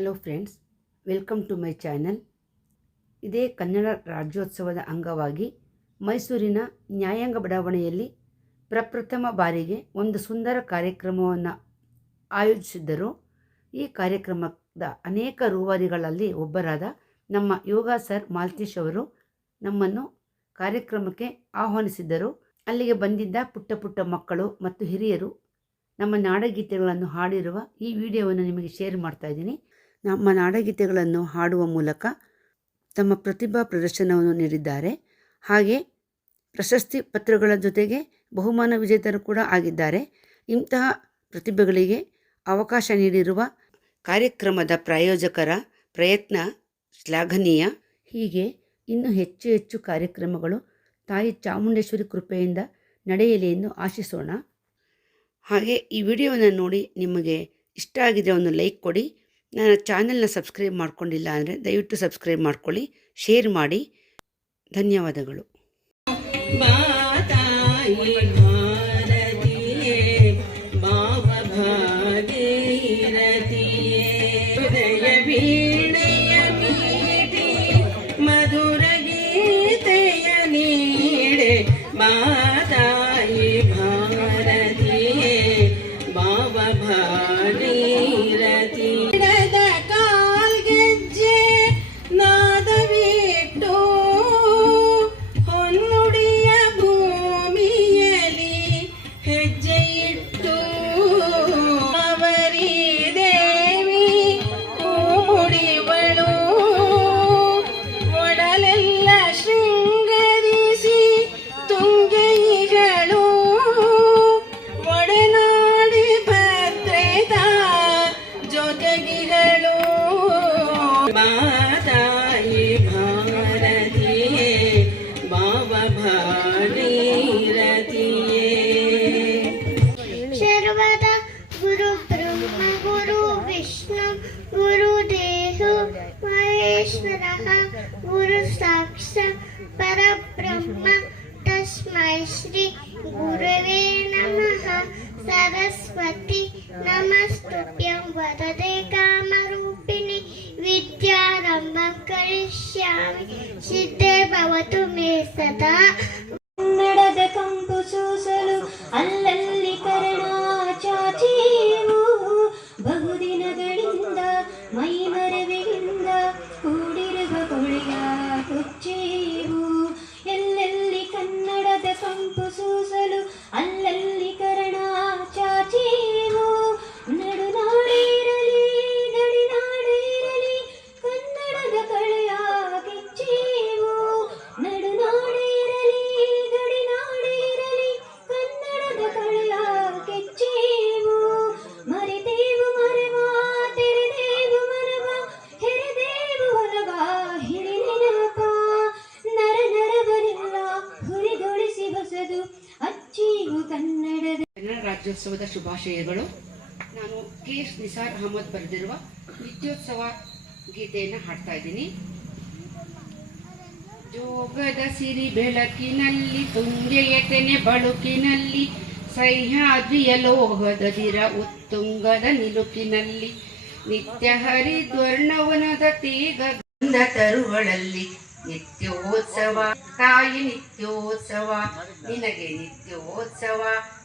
Hello friends welcome to my channel ಇದೇ ಕನ್ನಡ ರಾಜ್ಯೋತ್ಸವದ ಅಂಗವಾಗಿ ಮೈಸೂರಿನ ನ್ಯಾಯಾಂಗ ಬಡಾವಣೆಯಲ್ಲಿ ಪ್ರಪ್ರಥಮ ಬಾರಿಗೆ ಒಂದು ಸುಂದರ ಕಾರ್ಯಕ್ರಮವನ್ನು ಆಯೋಜಿಸಿದ್ದರು. ಈ ಕಾರ್ಯಕ್ರಮದ ಅನೇಕ ರೂವಾರಿಗಳಲ್ಲಿ ಒಬ್ಬರಾದ ನಮ್ಮ ಯೋಗ ಸರ್ ಮಾಲ್ತೀಶ್ ಅವರು ನಮ್ಮನ್ನು ಕಾರ್ಯಕ್ರಮಕ್ಕೆ ಆಹ್ವಾನಿಸಿದ್ದರು. ಅಲ್ಲಿಗೆ ಬಂದಿದ್ದ ಪುಟ್ಟ ಪುಟ್ಟ ಮಕ್ಕಳು ಮತ್ತು ಹಿರಿಯರು ನಮ್ಮ ನಾಡಗೀತೆಗಳನ್ನು ಹಾಡಿರುವ ಈ ವಿಡಿಯೋವನ್ನು ನಿಮಗೆ ಶೇರ್ ಮಾಡ್ತಾ ಇದ್ದೀನಿ. ನಮ್ಮ ನಾಡಗೀತೆಗಳನ್ನು ಹಾಡುವ ಮೂಲಕ ತಮ್ಮ ಪ್ರತಿಭಾ ಪ್ರದರ್ಶನವನ್ನು ನೀಡಿದ್ದಾರೆ. ಹಾಗೆ ಪ್ರಶಸ್ತಿ ಪತ್ರಗಳ ಜೊತೆಗೆ ಬಹುಮಾನ ವಿಜೇತರು ಕೂಡ ಆಗಿದ್ದಾರೆ. ಇಂತಹ ಪ್ರತಿಭೆಗಳಿಗೆ ಅವಕಾಶ ನೀಡಿರುವ ಕಾರ್ಯಕ್ರಮದ ಪ್ರಾಯೋಜಕರ ಪ್ರಯತ್ನ ಶ್ಲಾಘನೀಯ. ಹೀಗೆ ಇನ್ನೂ ಹೆಚ್ಚು ಹೆಚ್ಚು ಕಾರ್ಯಕ್ರಮಗಳು ತಾಯಿ ಚಾಮುಂಡೇಶ್ವರಿ ಕೃಪೆಯಿಂದ ನಡೆಯಲಿ ಎಂದು ಆಶಿಸೋಣ. ಹಾಗೆ ಈ ವಿಡಿಯೋವನ್ನು ನೋಡಿ ನಿಮಗೆ ಇಷ್ಟ ಆಗಿದೆ ಒಂದು ಲೈಕ್ ಕೊಡಿ. ನನ್ನ ಚಾನೆಲ್ನ ಸಬ್ಸ್ಕ್ರೈಬ್ ಮಾಡ್ಕೊಂಡಿಲ್ಲ ಅಂದರೆ ದಯವಿಟ್ಟು ಸಬ್ಸ್ಕ್ರೈಬ್ ಮಾಡ್ಕೊಳ್ಳಿ, ಶೇರ್ ಮಾಡಿ. ಧನ್ಯವಾದಗಳು. ಮಧುರ ಗೀತೆಯ ನೀಡೆ ಬಾತಾಯಿ ಕನ್ನಡದ ಕನ್ನಡ ರಾಜ್ಯೋತ್ಸವದ ಶುಭಾಶಯಗಳು. ನಾನು ಕೆ ಎಸ್ ನಿಸಾರ್ ಅಹಮದ್ ಬರೆದಿರುವ ನಿತ್ಯೋತ್ಸವ ಗೀತೆಯನ್ನು ಹಾಡ್ತಾ ಇದ್ದೀನಿ. ಜೋಗದ ಸಿರಿ ಬೆಳಕಿನಲ್ಲಿ, ತುಂಗೆಯ ತೆನೆ ಬಳುಕಿನಲ್ಲಿ, ಸಹ್ಯಾದ್ರಿಯ ಲೋಹದ ದಿರ ಉತ್ತುಂಗದ ನಿಲುಕಿನಲ್ಲಿ, ನಿತ್ಯ ಹರಿದ್ವರ್ಣವನದ ತೇಗ ಗಂಧ ತರುಗಳಲ್ಲಿ ನಿತ್ಯೋತ್ಸವ, ತಾಯಿ ನಿತ್ಯೋತ್ಸವ, ನಿನಗೆ ನಿತ್ಯೋತ್ಸವ,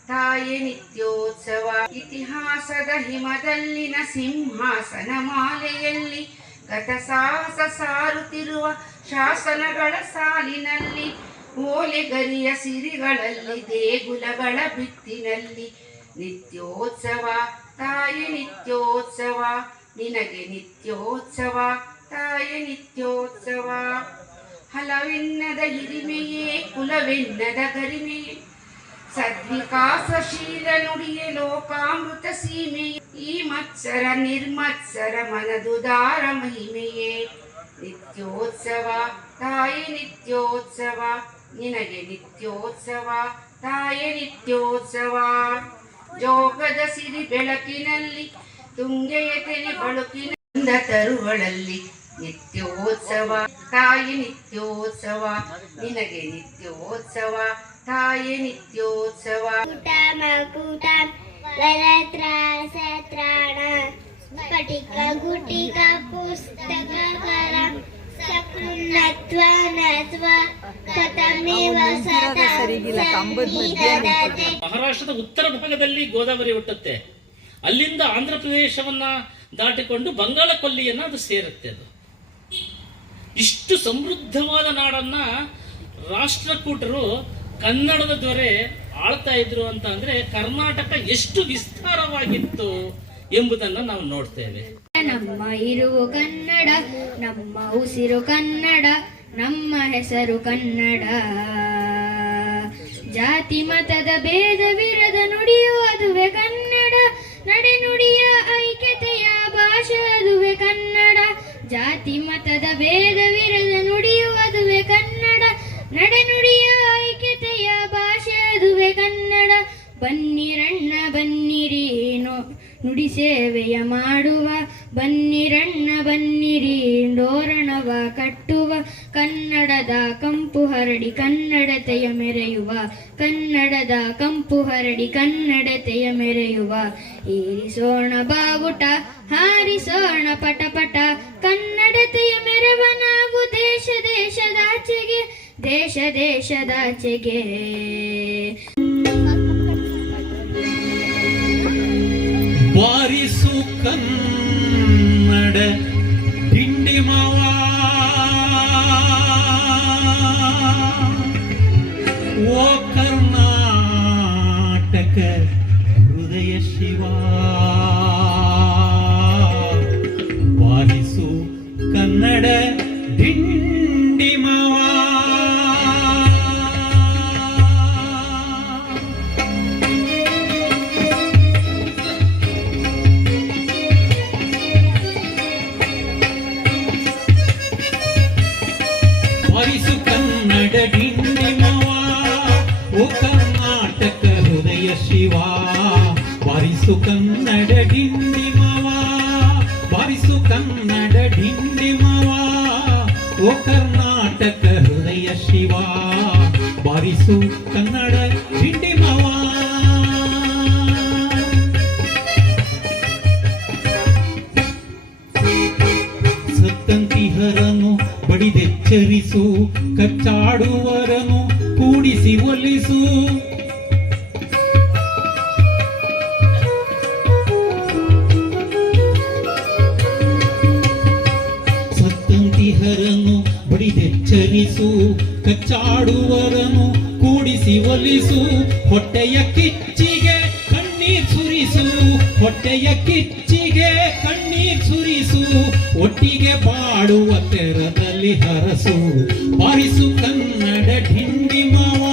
ತಾಯಿ ನಿತ್ಯೋತ್ಸವ. ಇತಿಹಾಸದ ಹಿಮದಲ್ಲಿನ ಸಿಂಹಾಸನ ಮಾಲೆಯಲ್ಲಿ ಗತಸಾಹಸ ಸಾರುತ್ತಿರುವ ಶಾಸನಗಳ ಸಾಲಿನಲ್ಲಿ ಓಲೆಗರಿಯ ಸಿರಿಗಳಲ್ಲಿ ದೇಗುಲಗಳ ಬಿತ್ತಿನಲ್ಲಿ ನಿತ್ಯೋತ್ಸವ, ತಾಯಿ ನಿತ್ಯೋತ್ಸವ, ನಿನಗೆ ನಿತ್ಯೋತ್ಸವ, ತಾಯಿ ನಿತ್ಯೋತ್ಸವ. ಹಲವೆನ್ನದ ಹಿರಿಮೆಯೇ, ಕುಲವೆನ್ನದ ಗರಿಮೆಯೇ ಸದ್ವಿಕಾಸಶೀಲ ನುಡಿಯ ಲೋಕಾಮೃತ ಸೀಮೆಯೇ ಈ ಮತ್ಸರ ನಿರ್ಮತ್ಸರ ಮನದುದಾರ ಮಹಿಮೆಯೇ. ನಿತ್ಯೋತ್ಸವ, ತಾಯಿ ನಿತ್ಯೋತ್ಸವ, ನಿನಗೆ ನಿತ್ಯೋತ್ಸವ, ತಾಯಿ ನಿತ್ಯೋತ್ಸವ. ಜೋಗದ ಸಿರಿ ಬೆಳಕಿನಲ್ಲಿ, ತುಂಗೆಯ ತೆನೆ ಬಳುಕಿನಿಂದ ತರುಗಳಲ್ಲಿ ನಿತ್ಯೋತ್ಸವ ತಾಯಿ ನಿತ್ಯೋತ್ಸವ ನಿನಗೆ ನಿತ್ಯೋತ್ಸವ ತಾಯಿ ನಿತ್ಯೋತ್ಸವ. ಮಹಾರಾಷ್ಟ್ರದ ಉತ್ತರ ಭಾಗದಲ್ಲಿ ಗೋದಾವರಿ ಹುಟ್ಟುತ್ತೆ. ಅಲ್ಲಿಂದ ಆಂಧ್ರ ಪ್ರದೇಶವನ್ನ ದಾಟಿಕೊಂಡು ಬಂಗಾಳ ಕೊಲ್ಲಿಯನ್ನ ಅದು ಸೇರುತ್ತೆ ಅದು. ಇಷ್ಟು ಸಮೃದ್ಧವಾದ ನಾಡನ್ನ ರಾಷ್ಟ್ರಕೂಟರು ಕನ್ನಡದ ದೊರೆ ಆಳ್ತಾ ಇದ್ರು ಅಂತ ಅಂದ್ರೆ ಕರ್ನಾಟಕ ಎಷ್ಟು ವಿಸ್ತಾರವಾಗಿತ್ತು ಎಂಬುದನ್ನ ನಾವು ನೋಡ್ತೇವೆ. ನಮ್ಮ ಇರುವ ಕನ್ನಡ, ನಮ್ಮ ಉಸಿರು ಕನ್ನಡ, ನಮ್ಮ ಹೆಸರು ಕನ್ನಡ. ಜಾತಿ ಮತದ ಭೇದವಿರದ ನುಡಿಯು ಅದುವೆ ಕನ್ನಡ. ಜಾತಿ ಮತದ ಭೇದವಿರದ ನುಡಿಯುವುದುವೆ ಕನ್ನಡ ನಡೆನುಡಿಯ ಐಕ್ಯತೆಯ ಭಾಷೆ ಅದುವೆ ಕನ್ನಡ. ಬನ್ನಿರಣ್ಣ, ಬನ್ನಿರಿ ನೋ ನುಡಿ ಸೇವೆಯ ಮಾಡುವ. ಬನ್ನಿರಣ್ಣ, ಬನ್ನಿರಿ, ಡೋರಣವ ಕಟ್ಟುವ. ಕನ್ನಡದ ಕಂಪು ಹರಡಿ ಕನ್ನಡತೆಯ ಮೆರೆಯುವ, ಕನ್ನಡದ ಕಂಪು ಹರಡಿ ಕನ್ನಡತೆಯ ಮೆರೆಯುವ, ಏರಿಸೋಣ ಬಾವುಟ, ಹಾರಿಸೋಣ ಪಟಪಟ, ಕನ್ನಡತೆಯ ಮೆರವ ನಾವು ದೇಶ ದೇಶದಾಚೆಗೆ ದೇಶ ದೇಶದಾಚೆಗೆ ಬಾರಿಸು ಕನ್ನಡ ಡಿಂಡಿಮವ ಬಡಿದೆಚ್ಚರಿಸು ಕಚ್ಚಾಡುವರನು ಕೂಡಿಸಿ ಒಲಿಸು. ಸತ್ತಂತಿಹರನು ಬಡಿದೆಚ್ಚರಿಸು, ಕಚ್ಚಾಡುವರನು ಕೂಡಿಸಿ ಒಲಿಸು. ಹೊಟ್ಟೆಯ ಕಿಚ್ಚಿಗೆ ಕಣ್ಣೀರ್ ಸುರಿಸು, ಹೊಟ್ಟೆಯ ಕಿಚ್ಚಿಗೆ ಕಣ್ಣೀರ್ ಸುರಿಸು. ಒಟ್ಟಿಗೆ ಬಾಡುವ ಹರಸು ಬಾರಿಸು ಕನ್ನಡ ಡಿಂಡಿಮವ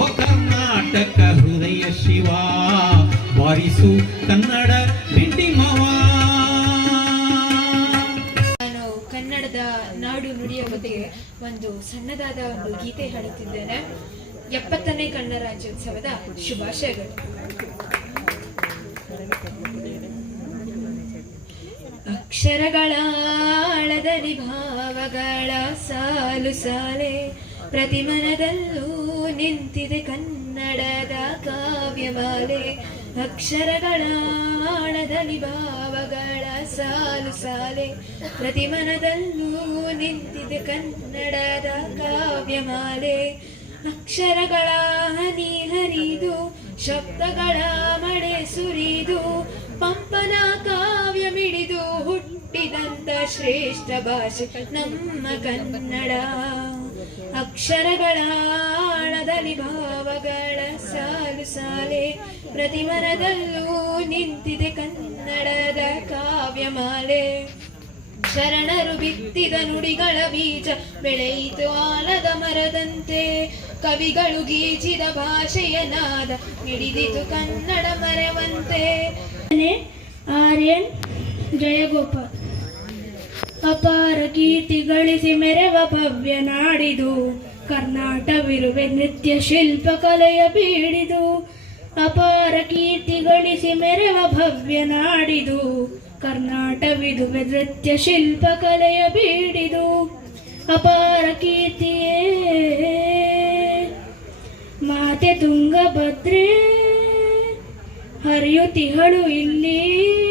ಓ ಕರ್ನಾಟಕ ಹೃದಯ ಶಿವ, ಬಾರಿಸು ಕನ್ನಡ ಡಿಂಡಿಮವ ನಾನು ಕನ್ನಡದ ನಾಡು ನುಡಿಯ ಬಗ್ಗೆ ಒಂದು ಸಣ್ಣದಾದ ಒಂದು ಗೀತೆ ಹಾಡುತ್ತಿದ್ದೇನೆ. ಎಪ್ಪತ್ತನೇ ಕನ್ನಡ ರಾಜ್ಯೋತ್ಸವದ ಶುಭಾಶಯಗಳು. ಅಕ್ಷರಗಳ ಆಳದಲ್ಲಿ ಭಾವಗಳ ಸಾಲು ಸಾಲೆ, ಪ್ರತಿಮನದಲ್ಲೂ ನಿಂತಿದೆ ಕನ್ನಡದ ಕಾವ್ಯಮಾಲೆ. ಅಕ್ಷರಗಳ ಆಳದಲ್ಲಿ ಭಾವಗಳ ಸಾಲು ಸಾಲೆ, ಪ್ರತಿಮನದಲ್ಲೂ ನಿಂತಿದೆ ಕನ್ನಡದ ಕಾವ್ಯಮಾಲೆ. ಅಕ್ಷರಗಳ ಹನಿ ಹರಿದು, ಶಬ್ದಗಳ ಮಳೆ ಸುರಿದು, ಪಂಪನ ಕಾವ್ಯ ಮಿಡಿದು ಹುಟ್ಟಿದಂತ ಶ್ರೇಷ್ಠ ಭಾಷೆ ನಮ್ಮ ಕನ್ನಡ. ಅಕ್ಷರಗಳ ಆಳದಲ್ಲಿ ಭಾವಗಳ ಸಾಲು ಸಾಲೆ ಪ್ರತಿಮನದಲ್ಲೂ ನಿಂತಿದೆ ಕನ್ನಡದ ಕಾವ್ಯಮಾಲೆ. ಶರಣರು ಬಿತ್ತಿದ ನುಡಿಗಳ ಬೀಜ ಬೆಳೆಯಿತು ಆಲದ ಮರದಂತೆ. ಕವಿಗಳು ಗೀಚಿದ ಭಾಷೆಯ ನಾದ ಹಿಡಿದಿತು ಕನ್ನಡ ಮರೆವಂತೆ. ಆರ್ಯನ್ ಜಯಗೋಪಾಲ್. ಅಪಾರ ಕೀರ್ತಿ ಗಳಿಸಿ ಮೆರೆವ ಭವ್ಯ ನಾಡಿದು. ಕರ್ನಾಟವಿರುವೆ ನೃತ್ಯ ಶಿಲ್ಪ ಕಲೆಯ ಬೀಡಿದು. ಅಪಾರ ಕೀರ್ತಿ ಗಳಿಸಿ ಮೆರೆವ ಭವ್ಯ ನಾಡಿದು. ಕರ್ನಾಟವಿದುವೆ ನೃತ್ಯ ಶಿಲ್ಪ ಕಲೆಯ ಬೀಡಿದು. ಅಪಾರ ಕೀರ್ತಿಯೇ ಮಾತೆ ತುಂಗಭದ್ರೆ, ಹರಿಯುತಿಹಳು ಇಲ್ಲಿ.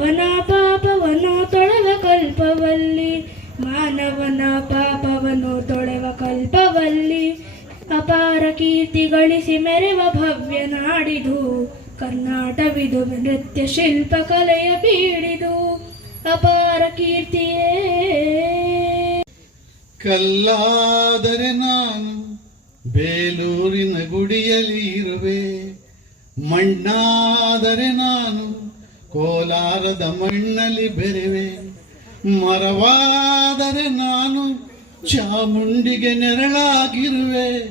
ಮಾನವನ ಕಲ್ಪವಲ್ಲಿ, ಮಾನವನ ಪಾಪವನ್ನು ತೊಳೆವ ಕಲ್ಪವಲ್ಲಿ, ಅಪಾರ ಕೀರ್ತಿ ಗಳಿಸಿ ಮೆರೆವ ಭವ್ಯ ನಾಡಿದು, ಕರ್ನಾಟವಿದು ನೃತ್ಯ ಶಿಲ್ಪ ಕಲೆಯ ಬೀಡಿದು, ಅಪಾರ ಕೀರ್ತಿಯೇ. ಕಲ್ಲಾದರೆ ನಾನು ಬೇಲೂರಿನ ಗುಡಿಯಲ್ಲಿ ಇರುವೆ ಮಣ್ಣಾದರೆ ನಾನು ಕೋಲಾರದ ಮಣ್ಣಲ್ಲಿ ಬೆರೆವೆ. ಮರವಾದರೆ ನಾನು ಚಾಮುಂಡಿಗೆ ನೆರಳಾಗಿರುವೆ.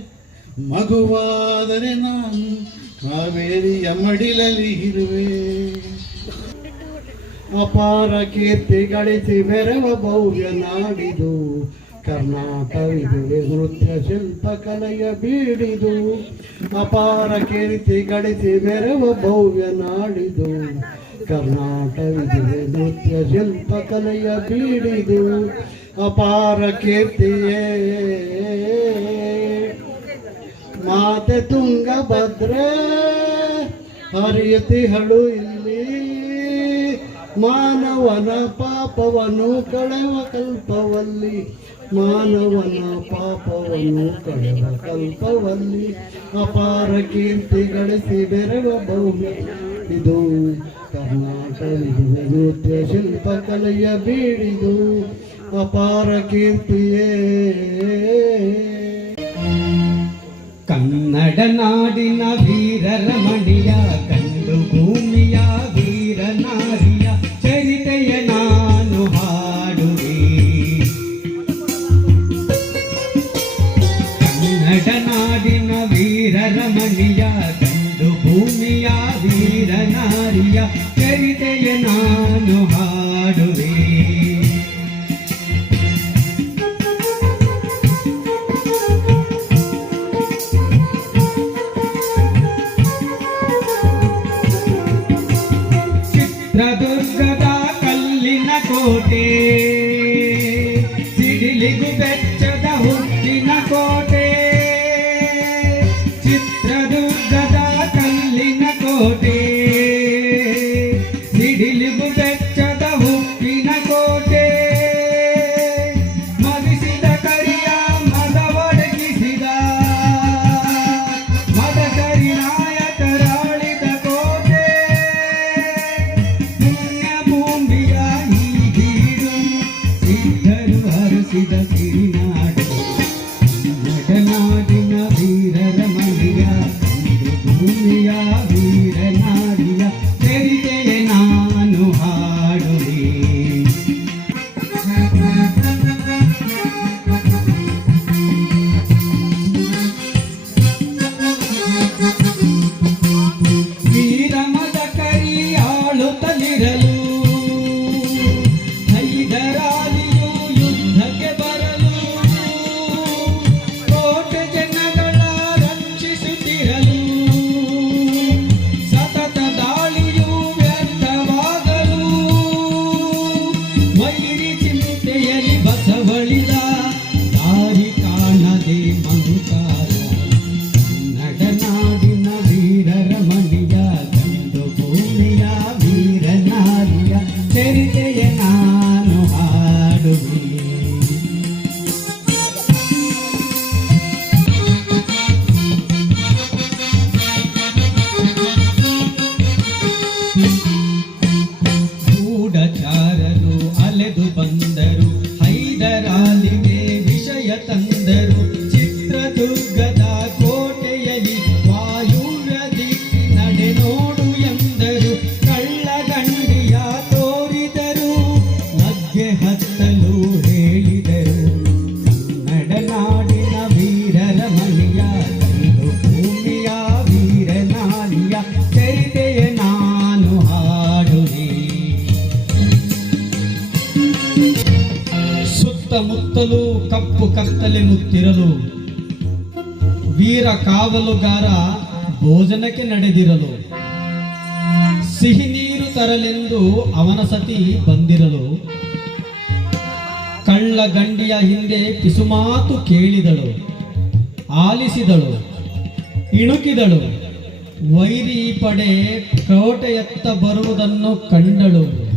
ಮಗುವಾದರೆ ನಾನು ಕಾವೇರಿಯ ಮಡಿಲಲ್ಲಿ ಇರುವೆ. ಅಪಾರ ಕೀರ್ತಿ ಗಳಿಸಿ ಬೆರವ ಭವ್ಯ ನಾಡಿದು. ಕರ್ನಾಟಕವಿದುವೆ ನೃತ್ಯ ಶಿಲ್ಪ ಕಲೆಯ ಬೀಡಿದು. ಅಪಾರ ಕೀರ್ತಿ ಗಳಿಸಿ ಬೆರವ ಭವ್ಯ ನಾಡಿದು. ಕರ್ನಾಟವಿದು ನೃತ್ಯ ಶಿಲ್ಪ ಕಲೆಯ ಬೀಡಿದು ಅಪಾರ ಕೀರ್ತಿಯೇ. ಮಾತೆ ತುಂಗಭದ್ರೆ ಹರಿಯತಿಹಳು ಇಲ್ಲಿ. ಮಾನವನ ಪಾಪವನ್ನು ಕಳೆವ ಕಲ್ಪವಲ್ಲಿ. ಮಾನವನ ಪಾಪವನ್ನು ಕಳೆವ ಕಲ್ಪವಲ್ಲಿ. ಅಪಾರ ಕೀರ್ತಿ ಗಳಿಸಿ ಬೆರವ ಇದು. ಕರ್ನಾಟಕವಿದು ನೃತ್ಯ ಶಿಲ್ಪ ಕಲೆಯ ಬೀಡಿದು ಅಪಾರ ಕೀರ್ತಿಯೇ ಕನ್ನಡ ನಾಡಿನ ವೀರರ ಚಿತ್ರದುರ್ಗದ ಕಲ್ಲಿನ ಕೋಟೆ ಸಿಡಿಲಿಗು ಬೆಚ್ಚದ ಹುಟ್ಟಿನ ಕೋಟೆ ಭೂಮಿಯ ವೀರನಾಡಿಯ ಲಗ್ಗೆ ಹತ್ತಲು ಹೇಳಿದರು. ಕನ್ನಡ ನಾಡಿನ ವೀರರ ಮಣಿಯ ಗಂಡು ಭೂಮಿಯ ವೀರನಾಲಿಯ ಚರಿತೆಯ ನಾನು ಹಾಡುವೆ. ಸುತ್ತಮುತ್ತಲೂ ಕಪ್ಪು ಕತ್ತಲೆ ಮುತ್ತಿರಲು, ವೀರ ಕಾವಲುಗಾರ ಭೋಜನಕ್ಕೆ ನಡೆದಿರಲು, ಸಿಹಿ ನೀರು ತರಲೆಂದು ಅವನ ಸತಿ ಬಂದಿರಲು ಕಳ್ಳ ಗಂಡಿಯ ಹಿಂದೆ ಪಿಸುಮಾತು ಕೇಳಿದಳು ಆಲಿಸಿದಳು ಇಣುಕಿದಳು. ವೈರಿ ಪಡೆ ಕೋಟೆಯತ್ತ ಬರುವುದನ್ನು ಕಂಡಳು.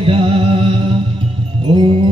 together. Oh.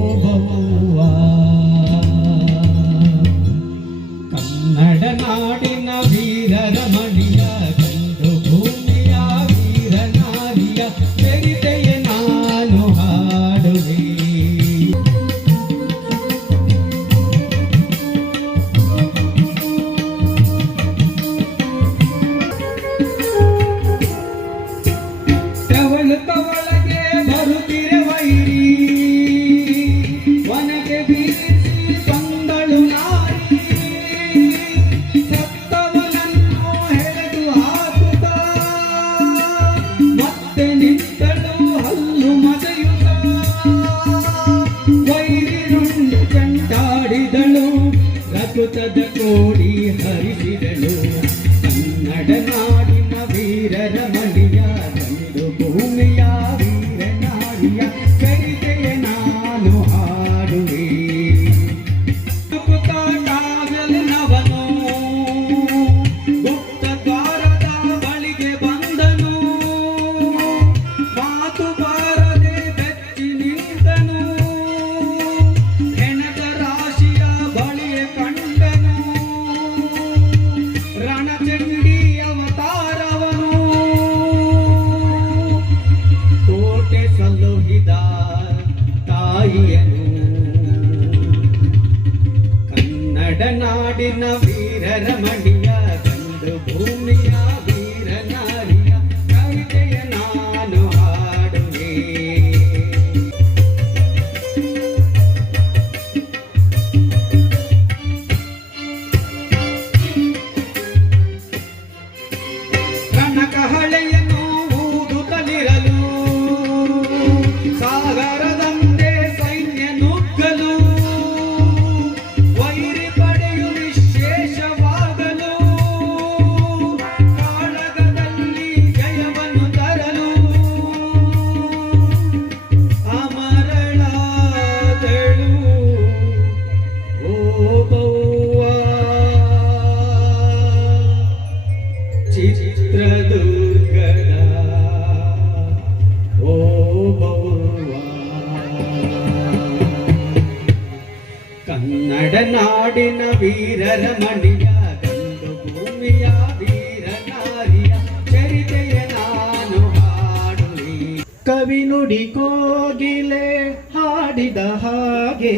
ನುಡಿ ಕೋಗಿಲೆ ಹಾಡಿದ ಹಾಗೆ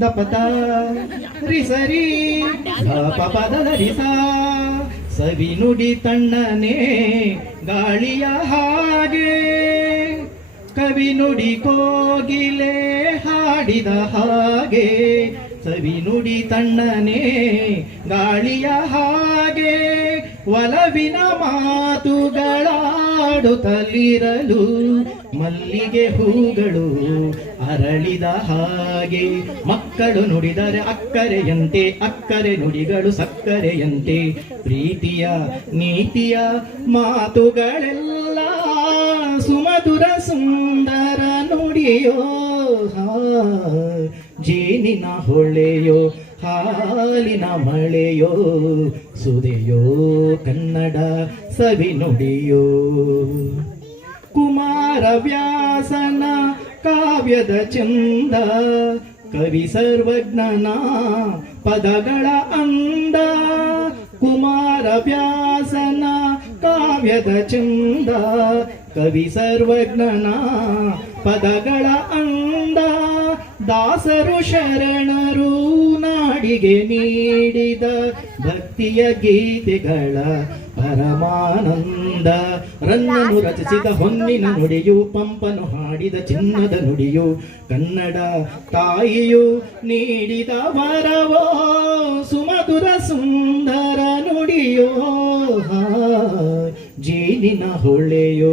ದಪತ ರಿಸರಿ ಪದ ರಿಸ. ಸವಿ ನುಡಿ ತಣ್ಣನೆ ಗಾಳಿಯ ಹಾಗೆ ಕವಿ ನುಡಿ ಕೋಗಿಲೆ ಹಾಡಿದ ಹಾಗೆ ಸವಿ ನುಡಿ ತಣ್ಣನೆ ಗಾಳಿಯ ಹಾಗೆ ಒಲವಿನ ಮಾತುಗಳಾಡುತ್ತಲಿರಲು ಮಲ್ಲಿಗೆ ಹೂಗಳು ಅರಳಿದ ಹಾಗೆ. ಮಕ್ಕಳು ನುಡಿದರೆ ಅಕ್ಕರೆಯಂತೆ, ಅಕ್ಕರೆ ನುಡಿಗಳು ಸಕ್ಕರೆಯಂತೆ. ಪ್ರೀತಿಯ, ನೀತಿಯ ಮಾತುಗಳೆಲ್ಲ ಸುಮಧುರ ಸುಂದರ ನುಡಿಯೋ ಜೇನಿನ ಹೊಳೆಯೋ ಹಾಲಿನ ಮಳೆಯೋ, ಸುದೆಯೋ, ಕನ್ನಡ ಸವಿ ನುಡಿಯೋ. ಕುಮಾರ ವ್ಯಾಸನ ಕಾವ್ಯದ ಚಂದ, ಕವಿ ಸರ್ವಜ್ಞನ ಪದಗಳ ಅಂದ. ಕುಮಾರ ವ್ಯಾಸನ ಕಾವ್ಯದ ಚಂದ, ಕವಿ ಸರ್ವಜ್ಞನ ಪದಗಳ ಅಂದ. ದಾಸರು ಶರಣರು ನಾಡಿಗೆ ನೀಡಿದ ಭಕ್ತಿಯ ಗೀತೆಗಳ ಪರಮಾನಂದ. ರನ್ನನು ರಚಿಸಿದ ಹೊನ್ನಿನ ನುಡಿಯು, ಪಂಪನು ಹಾಡಿದ ಚಿನ್ನದ ನುಡಿಯು, ಕನ್ನಡ ತಾಯಿಯು ನೀಡಿದ ವರವೋ, ಸುಮಧುರ ಸುಂದರ ನುಡಿಯೋ ಜೀನಿನ ಹೊಳೆಯೋ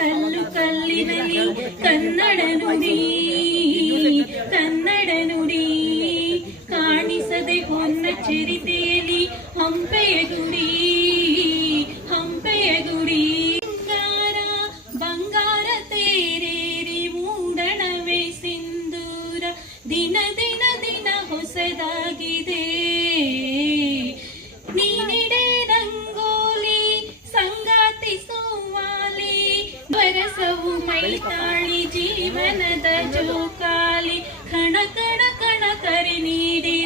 ಕಲ್ಲು ಕಲ್ಲಿನಲ್ಲಿ ಕನ್ನಡ ನುಡಿ ಕನ್ನಡ ನುಡಿ ಕಾಣಿಸದೆ ಹೊನ್ನ ಚರಿತೆಯಲ್ಲಿ ಹಂಪೆಯ ಬರಸವು ತಾಳಿ ಜೀವನದ ಜೋಕಾಲಿ ಕಣ ಕಣ ಕಣ ಕರಿ ನೀಡಿ.